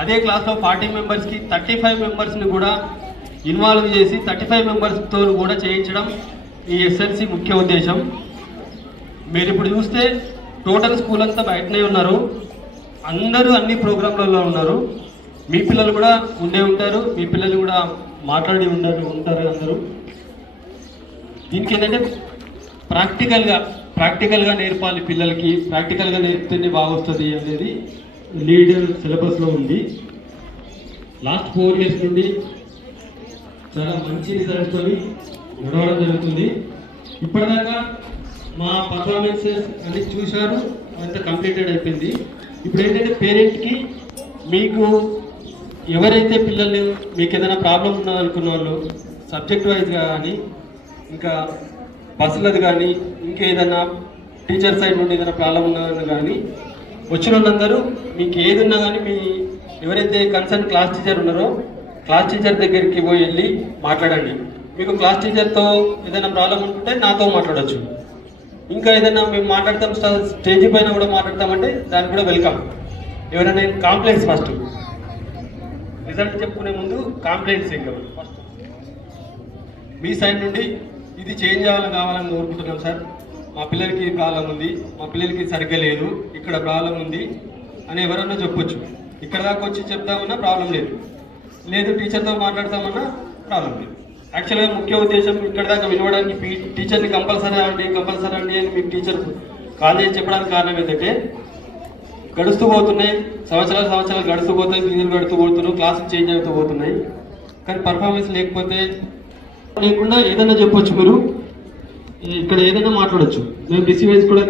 అదే క్లాస్లో 40 మెంబర్స్కి 35 మెంబర్స్ని కూడా ఇన్వాల్వ్ చేసి 35 మెంబర్స్తో కూడా చేయించడం ఈ ఎస్ఎల్సి ముఖ్య ఉద్దేశం. మీరు ఇప్పుడు చూస్తే టోటల్ స్కూల్ అంతా బయటనే ఉన్నారు, అందరూ అన్ని ప్రోగ్రాంలలో ఉన్నారు. మీ పిల్లలు కూడా ఉండే ఉంటారు, మీ పిల్లలు కూడా మాట్లాడి ఉంటారు అందరూ. దీనికి ఏంటంటే ప్రాక్టికల్గా నేర్పాలి పిల్లలకి, ప్రాక్టికల్గా నేర్పితేనే బాగా వస్తుంది అనేది లీడర్ సిలబస్లో ఉంది. లాస్ట్ 4 years నుండి చాలా మంచి రిజల్ట్స్తో నడవడం జరుగుతుంది. ఇప్పటిదాకా మా పర్ఫార్మెన్సెస్ అన్ని చూశారు, అంతా కంప్లీటెడ్ అయిపోయింది. ఇప్పుడు ఏంటంటే పేరెంట్కి మీకు ఎవరైతే పిల్లల్ని మీకు ఏదైనా ప్రాబ్లం ఉన్నదనుకున్న వాళ్ళు సబ్జెక్ట్ వైజ్గా కానీ, ఇంకా బస్సులది కానీ, ఇంకేదైనా టీచర్ సైడ్ నుండి ఏదైనా ప్రాబ్లం ఉన్నదని కానీ వచ్చిన వాళ్ళందరూ మీకు ఏది ఉన్నా కానీ మీ ఎవరైతే కన్సర్న్ క్లాస్ టీచర్ ఉన్నారో క్లాస్ టీచర్ దగ్గరికి వెళ్ళి మాట్లాడండి. మీకు క్లాస్ టీచర్తో ఏదైనా ప్రాబ్లం ఉంటుంటే నాతో మాట్లాడచ్చు. ఇంకా ఏదైనా మేము మాట్లాడతాం, స్టేజ్ పైన కూడా మాట్లాడతామంటే దానికి కూడా వెల్కమ్. ఎవరైనా కాంప్లైంట్స్ ఫస్ట్ రిజల్ట్ చెప్పుకునే ముందు కాంప్లైంట్స్ ఇంకా ఫస్ట్ మీ సైడ్ నుండి ఇది చేంజ్ కావాలని కోరుకుంటున్నాం సార్. మా పిల్లలకి ప్రాబ్లం ఉంది, మా పిల్లలకి సరిగ్గా లేదు, ఇక్కడ ప్రాబ్లం ఉంది అని ఎవరన్నా చెప్పొచ్చు. ఇక్కడ దాకా వచ్చి చెప్తామన్నా ప్రాబ్లం లేదు, టీచర్తో మాట్లాడతామన్నా ప్రాబ్లం లేదు. యాక్చువల్గా ముఖ్య ఉద్దేశం ఇక్కడ దాకా వినవడానికి టీచర్ని కంపల్సరీ అండి అని మీకు టీచర్ కాల్ చేసి చెప్పడానికి కారణం ఏంటంటే గడుస్తూ పోతున్నాయి, సంవత్సరాలు గడుస్తూ పోతాయి, ఫీజులు గడుతూ పోతున్నాయి, క్లాసులు చేంజ్ అవుతూ పోతున్నాయి. కానీ పర్ఫార్మెన్స్ లేకుండా ఏదైనా చెప్పొచ్చు, మీరు ఇక్కడ ఏదైనా మాట్లాడచ్చు. మేము డిసివైజ్ కూడా